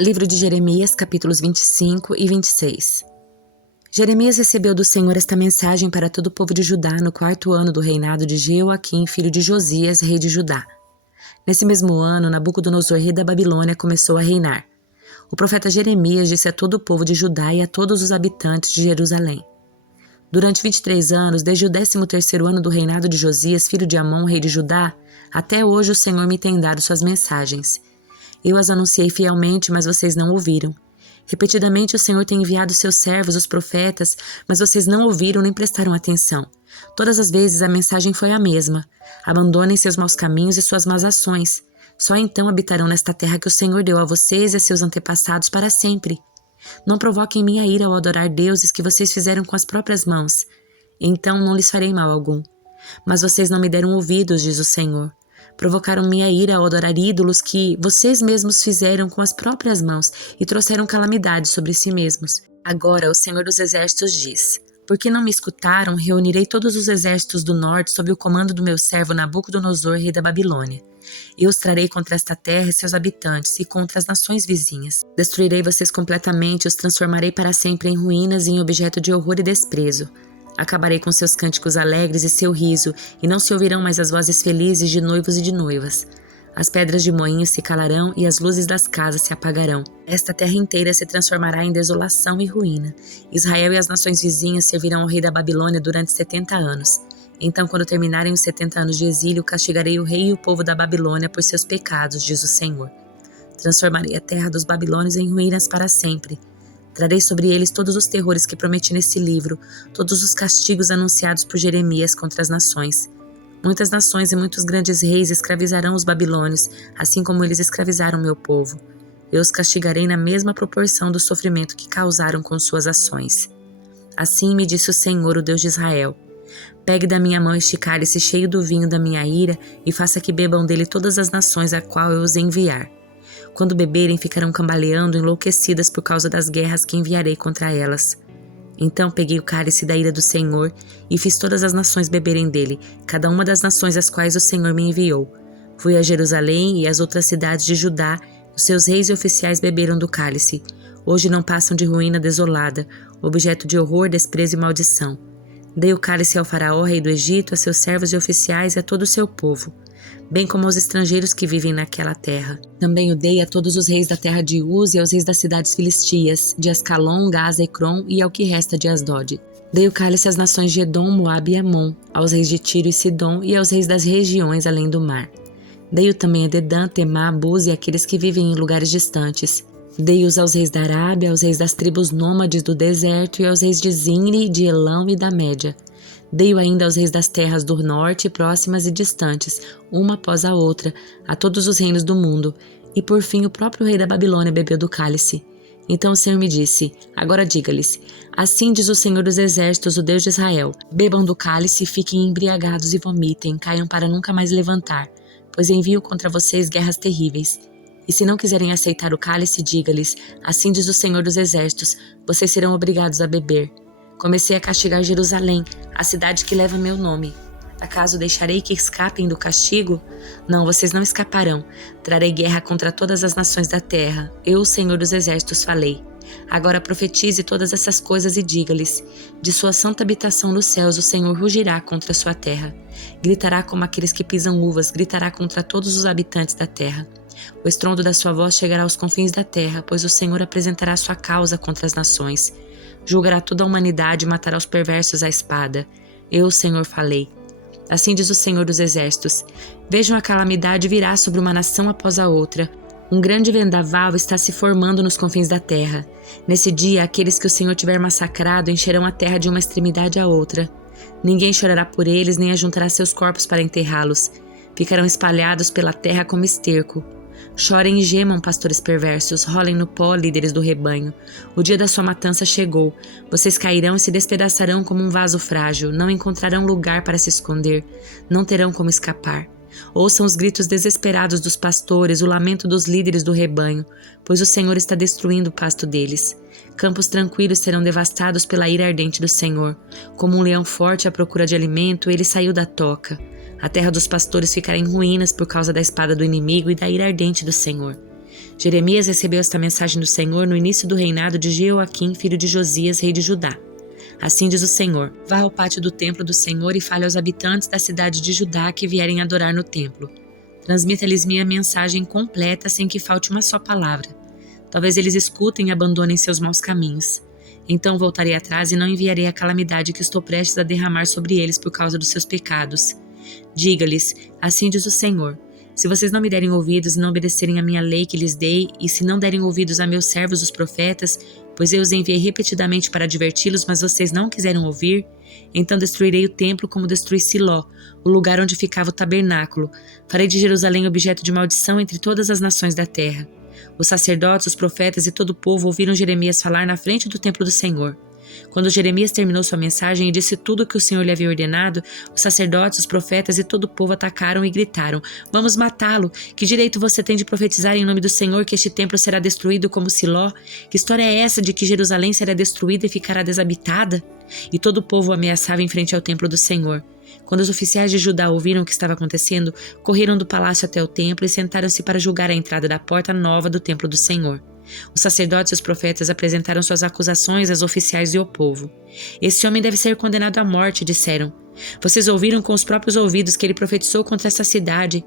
Livro de Jeremias, capítulos 25 e 26. Jeremias recebeu do Senhor esta mensagem para todo o povo de Judá no 4º ano do reinado de Jeoaquim, filho de Josias, rei de Judá. Nesse mesmo ano, Nabucodonosor, rei da Babilônia, começou a reinar. O profeta Jeremias disse a todo o povo de Judá e a todos os habitantes de Jerusalém: Durante 23 anos, desde o 13º ano do reinado de Josias, filho de Amon, rei de Judá, até hoje o Senhor me tem dado suas mensagens. Eu as anunciei fielmente, mas vocês não ouviram. Repetidamente o Senhor tem enviado seus servos, os profetas, mas vocês não ouviram nem prestaram atenção. Todas as vezes a mensagem foi a mesma: abandonem seus maus caminhos e suas más ações. Só então habitarão nesta terra que o Senhor deu a vocês e a seus antepassados para sempre. Não provoquem minha ira ao adorar deuses que vocês fizeram com as próprias mãos. Então não lhes farei mal algum. Mas vocês não me deram ouvidos, diz o Senhor. Provocaram minha ira ao adorar ídolos que vocês mesmos fizeram com as próprias mãos e trouxeram calamidade sobre si mesmos. Agora o Senhor dos Exércitos diz: Porque não me escutaram, reunirei todos os exércitos do norte sob o comando do meu servo Nabucodonosor, rei da Babilônia. Eu os trarei contra esta terra e seus habitantes e contra as nações vizinhas. Destruirei vocês completamente e os transformarei para sempre em ruínas e em objeto de horror e desprezo. Acabarei com seus cânticos alegres e seu riso, e não se ouvirão mais as vozes felizes de noivos e de noivas. As pedras de moinhos se calarão e as luzes das casas se apagarão. Esta terra inteira se transformará em desolação e ruína. Israel e as nações vizinhas servirão ao rei da Babilônia durante 70 anos. Então, quando terminarem os 70 anos de exílio, castigarei o rei e o povo da Babilônia por seus pecados, diz o Senhor. Transformarei a terra dos babilônios em ruínas para sempre. Trarei sobre eles todos os terrores que prometi nesse livro, todos os castigos anunciados por Jeremias contra as nações. Muitas nações e muitos grandes reis escravizarão os babilônios, assim como eles escravizaram meu povo. Eu os castigarei na mesma proporção do sofrimento que causaram com suas ações. Assim me disse o Senhor, o Deus de Israel: Pegue da minha mão este cálice cheio do vinho da minha ira e faça que bebam dele todas as nações a qual eu os enviar. Quando beberem, ficarão cambaleando, enlouquecidas por causa das guerras que enviarei contra elas. Então peguei o cálice da ira do Senhor e fiz todas as nações beberem dele, cada uma das nações às quais o Senhor me enviou. Fui a Jerusalém e às outras cidades de Judá, os seus reis e oficiais beberam do cálice. Hoje não passam de ruína desolada, objeto de horror, desprezo e maldição. Dei o cálice ao faraó, rei do Egito, a seus servos e oficiais e a todo o seu povo, bem como aos estrangeiros que vivem naquela terra. Também o dei a todos os reis da terra de Uz e aos reis das cidades filistias, de Ascalon, Gaza e Ecrom e ao que resta de Asdod. Dei o cálice às nações de Edom, Moabe e Amon, aos reis de Tiro e Sidom e aos reis das regiões além do mar. Dei-o também a Dedã, Temá, Buz e àqueles que vivem em lugares distantes. Dei-os aos reis da Arábia, aos reis das tribos nômades do deserto e aos reis de Zinri, de Elão e da Média. Dei-o ainda aos reis das terras do norte, próximas e distantes, uma após a outra, a todos os reinos do mundo, e por fim o próprio rei da Babilônia bebeu do cálice. Então o Senhor me disse: Agora diga-lhes: Assim diz o Senhor dos Exércitos, o Deus de Israel: Bebam do cálice, fiquem embriagados e vomitem, caiam para nunca mais levantar, pois envio contra vocês guerras terríveis. E se não quiserem aceitar o cálice, diga-lhes: Assim diz o Senhor dos Exércitos: Vocês serão obrigados a beber. Comecei a castigar Jerusalém, a cidade que leva meu nome. Acaso deixarei que escapem do castigo? Não, vocês não escaparão. Trarei guerra contra todas as nações da terra. Eu, o Senhor dos Exércitos, falei. Agora profetize todas essas coisas e diga-lhes: De sua santa habitação nos céus o Senhor rugirá contra a sua terra. Gritará como aqueles que pisam uvas, gritará contra todos os habitantes da terra. O estrondo da sua voz chegará aos confins da terra, pois o Senhor apresentará sua causa contra as nações. Julgará toda a humanidade e matará os perversos à espada. Eu, o Senhor, falei. Assim diz o Senhor dos Exércitos: Vejam, a calamidade virá sobre uma nação após a outra. Um grande vendaval está se formando nos confins da terra. Nesse dia, aqueles que o Senhor tiver massacrado encherão a terra de uma extremidade à outra. Ninguém chorará por eles, nem ajuntará seus corpos para enterrá-los. Ficarão espalhados pela terra como esterco. Chorem e gemam, pastores perversos, rolem no pó, líderes do rebanho. O dia da sua matança chegou. Vocês cairão e se despedaçarão como um vaso frágil, não encontrarão lugar para se esconder, não terão como escapar. Ouçam os gritos desesperados dos pastores, o lamento dos líderes do rebanho, pois o Senhor está destruindo o pasto deles. Campos tranquilos serão devastados pela ira ardente do Senhor. Como um leão forte à procura de alimento, ele saiu da toca. A terra dos pastores ficará em ruínas por causa da espada do inimigo e da ira ardente do Senhor. Jeremias recebeu esta mensagem do Senhor no início do reinado de Jeoaquim, filho de Josias, rei de Judá. Assim diz o Senhor: vá ao pátio do templo do Senhor e fale aos habitantes da cidade de Judá que vierem adorar no templo. Transmita-lhes minha mensagem completa sem que falte uma só palavra. Talvez eles escutem e abandonem seus maus caminhos. Então voltarei atrás e não enviarei a calamidade que estou prestes a derramar sobre eles por causa dos seus pecados. Diga-lhes: assim diz o Senhor: se vocês não me derem ouvidos e não obedecerem à minha lei que lhes dei, e se não derem ouvidos a meus servos os profetas, pois eu os enviei repetidamente para adverti-los, mas vocês não quiseram ouvir, então destruirei o templo como destruí Siló, o lugar onde ficava o tabernáculo. Farei de Jerusalém objeto de maldição entre todas as nações da terra. Os sacerdotes, os profetas e todo o povo ouviram Jeremias falar na frente do templo do Senhor. Quando Jeremias terminou sua mensagem e disse tudo o que o Senhor lhe havia ordenado, os sacerdotes, os profetas e todo o povo atacaram e gritaram: vamos matá-lo! Que direito você tem de profetizar em nome do Senhor que este templo será destruído como Siló? Que história é essa de que Jerusalém será destruída e ficará desabitada? E todo o povo o ameaçava em frente ao templo do Senhor. Quando os oficiais de Judá ouviram o que estava acontecendo, correram do palácio até o templo e sentaram-se para julgar a entrada da porta nova do templo do Senhor. Os sacerdotes e os profetas apresentaram suas acusações aos oficiais e ao povo. Esse homem deve ser condenado à morte, disseram. Vocês ouviram com os próprios ouvidos que ele profetizou contra essa cidade.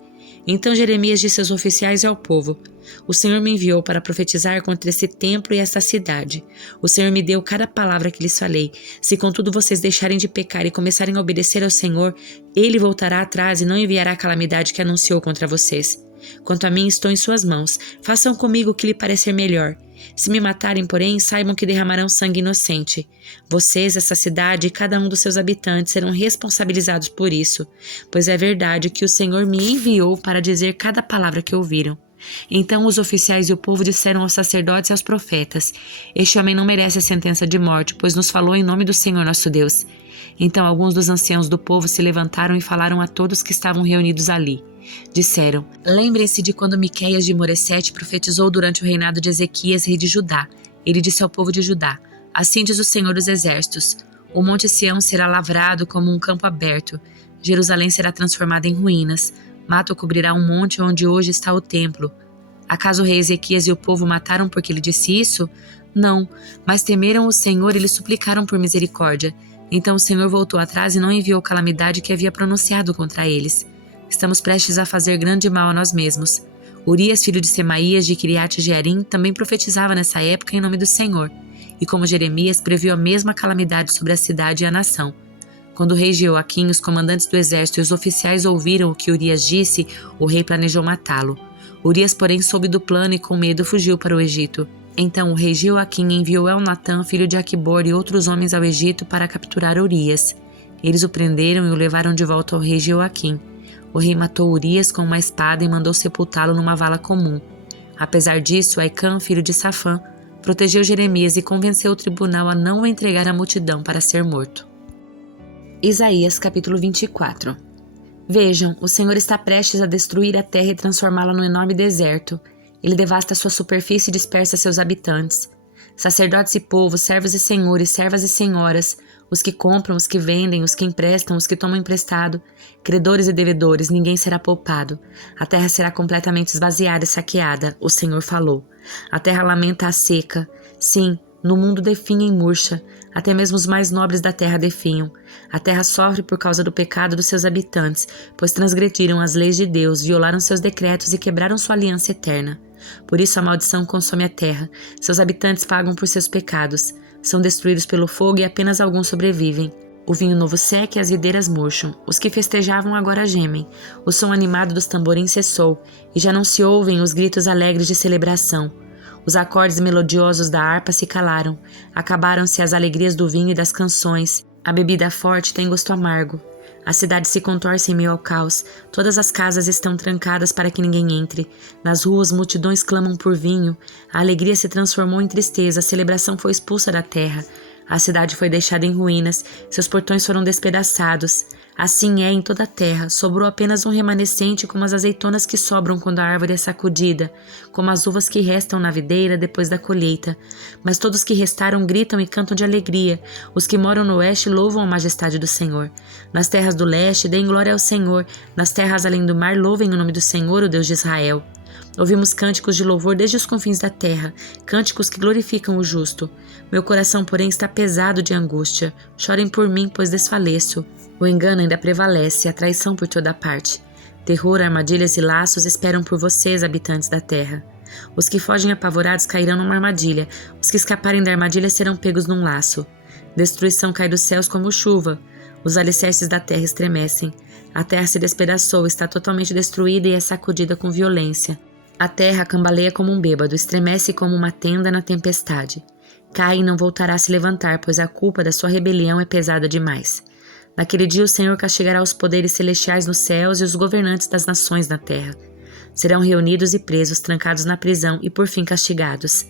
Então Jeremias disse aos oficiais e ao povo: o Senhor me enviou para profetizar contra esse templo e essa cidade. O Senhor me deu cada palavra que lhes falei. Se contudo vocês deixarem de pecar e começarem a obedecer ao Senhor, ele voltará atrás e não enviará a calamidade que anunciou contra vocês. Quanto a mim, estou em suas mãos. Façam comigo o que lhe parecer melhor. Se me matarem, porém, saibam que derramarão sangue inocente. Vocês, essa cidade e cada um dos seus habitantes serão responsabilizados por isso, pois é verdade que o Senhor me enviou para dizer cada palavra que ouviram. Então os oficiais e o povo disseram aos sacerdotes e aos profetas: este homem não merece a sentença de morte, pois nos falou em nome do Senhor nosso Deus. Então alguns dos anciãos do povo se levantaram e falaram a todos que estavam reunidos ali. Disseram: lembrem-se de quando Miqueias de Moresete profetizou durante o reinado de Ezequias, rei de Judá. Ele disse ao povo de Judá: assim diz o Senhor dos Exércitos: o monte Sião será lavrado como um campo aberto, Jerusalém será transformada em ruínas, mato cobrirá um monte onde hoje está o templo. Acaso o rei Ezequias e o povo mataram porque ele disse isso? Não, mas temeram o Senhor e lhe suplicaram por misericórdia. Então o Senhor voltou atrás e não enviou a calamidade que havia pronunciado contra eles. Estamos prestes a fazer grande mal a nós mesmos. Urias, filho de Semaías, de Kiriat Jearim, também profetizava nessa época em nome do Senhor, e como Jeremias previu a mesma calamidade sobre a cidade e a nação. Quando o rei Jeoaquim, os comandantes do exército e os oficiais ouviram o que Urias disse, o rei planejou matá-lo. Urias, porém, soube do plano e com medo fugiu para o Egito. Então o rei Jeoaquim enviou Elnatã, filho de Aquibor, e outros homens ao Egito para capturar Urias. Eles o prenderam e o levaram de volta ao rei Jeoaquim. O rei matou Urias com uma espada e mandou sepultá-lo numa vala comum. Apesar disso, Aicã, filho de Safã, protegeu Jeremias e convenceu o tribunal a não o entregar à multidão para ser morto. Isaías capítulo 24. Vejam, o Senhor está prestes a destruir a terra e transformá-la num enorme deserto. Ele devasta sua superfície e dispersa seus habitantes. Sacerdotes e povos, servos e senhores, servas e senhoras, os que compram, os que vendem, os que emprestam, os que tomam emprestado, credores e devedores, ninguém será poupado. A terra será completamente esvaziada e saqueada, o Senhor falou. A terra lamenta a seca. Sim, no mundo definha e murcha, até mesmo os mais nobres da terra definham. A terra sofre por causa do pecado dos seus habitantes, pois transgrediram as leis de Deus, violaram seus decretos e quebraram sua aliança eterna. Por isso a maldição consome a terra, seus habitantes pagam por seus pecados. São destruídos pelo fogo e apenas alguns sobrevivem. O vinho novo seca e as videiras murcham. Os que festejavam agora gemem. O som animado dos tamborins cessou, e já não se ouvem os gritos alegres de celebração. Os acordes melodiosos da harpa se calaram. Acabaram-se as alegrias do vinho e das canções. A bebida forte tem gosto amargo. A cidade se contorce em meio ao caos. Todas as casas estão trancadas para que ninguém entre. Nas ruas, multidões clamam por vinho. A alegria se transformou em tristeza. A celebração foi expulsa da terra. A cidade foi deixada em ruínas. Seus portões foram despedaçados. Assim é em toda a terra. Sobrou apenas um remanescente, como as azeitonas que sobram quando a árvore é sacudida, como as uvas que restam na videira depois da colheita. Mas todos que restaram gritam e cantam de alegria. Os que moram no oeste louvam a majestade do Senhor. Nas terras do leste, deem glória ao Senhor. Nas terras além do mar, louvem o nome do Senhor, o Deus de Israel. Ouvimos cânticos de louvor desde os confins da terra, cânticos que glorificam o justo. Meu coração, porém, está pesado de angústia. Chorem por mim, pois desfaleço. O engano ainda prevalece, a traição por toda parte. Terror, armadilhas e laços esperam por vocês, habitantes da terra. Os que fogem apavorados cairão numa armadilha, os que escaparem da armadilha serão pegos num laço. Destruição cai dos céus como chuva. Os alicerces da terra estremecem. A terra se despedaçou, está totalmente destruída e é sacudida com violência. A terra cambaleia como um bêbado, estremece como uma tenda na tempestade. Cai e não voltará a se levantar, pois a culpa da sua rebelião é pesada demais. Naquele dia o Senhor castigará os poderes celestiais nos céus e os governantes das nações na terra. Serão reunidos e presos, trancados na prisão e por fim castigados.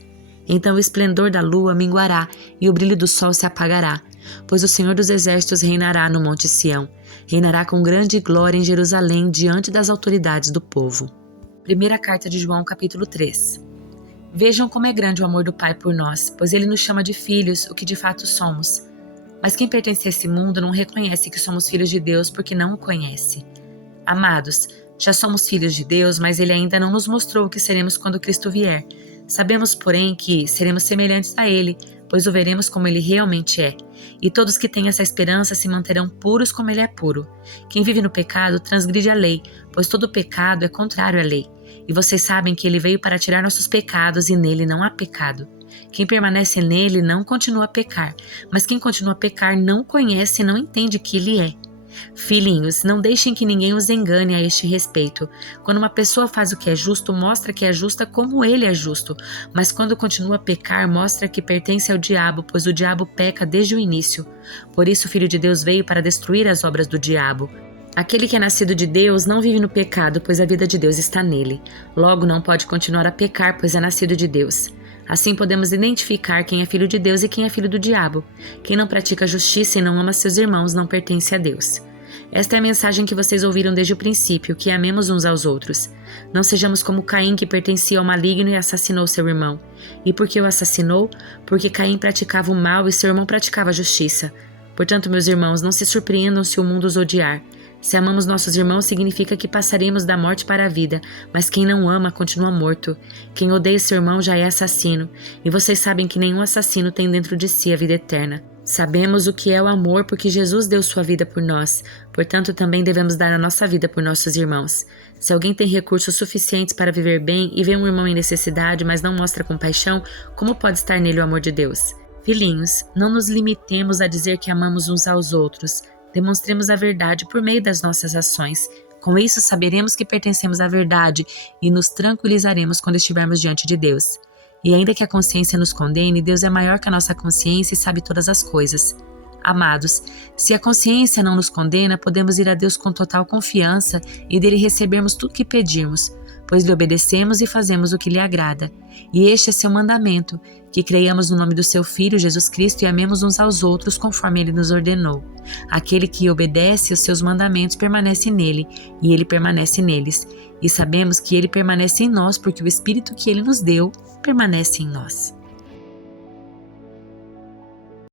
Então o esplendor da lua minguará e o brilho do sol se apagará, pois o Senhor dos Exércitos reinará no Monte Sião, reinará com grande glória em Jerusalém diante das autoridades do povo. Primeira carta de João, capítulo 3. Vejam como é grande o amor do Pai por nós, pois Ele nos chama de filhos, o que de fato somos. Mas quem pertence a esse mundo não reconhece que somos filhos de Deus porque não o conhece. Amados, já somos filhos de Deus, mas Ele ainda não nos mostrou o que seremos quando Cristo vier. Sabemos, porém, que seremos semelhantes a Ele, pois o veremos como Ele realmente é. E todos que têm essa esperança se manterão puros como Ele é puro. Quem vive no pecado transgride a lei, pois todo pecado é contrário à lei. E vocês sabem que Ele veio para tirar nossos pecados e nele não há pecado. Quem permanece nele não continua a pecar, mas quem continua a pecar não conhece e não entende que Ele é. Filhinhos, não deixem que ninguém os engane a este respeito. Quando uma pessoa faz o que é justo, mostra que é justa como Ele é justo. Mas quando continua a pecar, mostra que pertence ao diabo, pois o diabo peca desde o início. Por isso o Filho de Deus veio para destruir as obras do diabo. Aquele que é nascido de Deus não vive no pecado, pois a vida de Deus está nele. Logo não pode continuar a pecar, pois é nascido de Deus. Assim podemos identificar quem é filho de Deus e quem é filho do diabo. Quem não pratica justiça e não ama seus irmãos não pertence a Deus. Esta é a mensagem que vocês ouviram desde o princípio, que amemos uns aos outros. Não sejamos como Caim, que pertencia ao maligno e assassinou seu irmão. E por que o assassinou? Porque Caim praticava o mal e seu irmão praticava a justiça. Portanto, meus irmãos, não se surpreendam se o mundo os odiar. Se amamos nossos irmãos, significa que passaremos da morte para a vida, mas quem não ama continua morto. Quem odeia seu irmão já é assassino, e vocês sabem que nenhum assassino tem dentro de si a vida eterna. Sabemos o que é o amor porque Jesus deu sua vida por nós, portanto também devemos dar a nossa vida por nossos irmãos. Se alguém tem recursos suficientes para viver bem e vê um irmão em necessidade, mas não mostra compaixão, como pode estar nele o amor de Deus? Filhinhos, não nos limitemos a dizer que amamos uns aos outros. Demonstremos a verdade por meio das nossas ações. Com isso, saberemos que pertencemos à verdade e nos tranquilizaremos quando estivermos diante de Deus. E ainda que a consciência nos condene, Deus é maior que a nossa consciência e sabe todas as coisas. Amados, se a consciência não nos condena, podemos ir a Deus com total confiança e dele recebermos tudo que pedirmos, pois lhe obedecemos e fazemos o que lhe agrada. E este é seu mandamento, que creiamos no nome do seu Filho, Jesus Cristo, e amemos uns aos outros conforme ele nos ordenou. Aquele que obedece os seus mandamentos permanece nele, e ele permanece neles. E sabemos que ele permanece em nós, porque o Espírito que ele nos deu permanece em nós.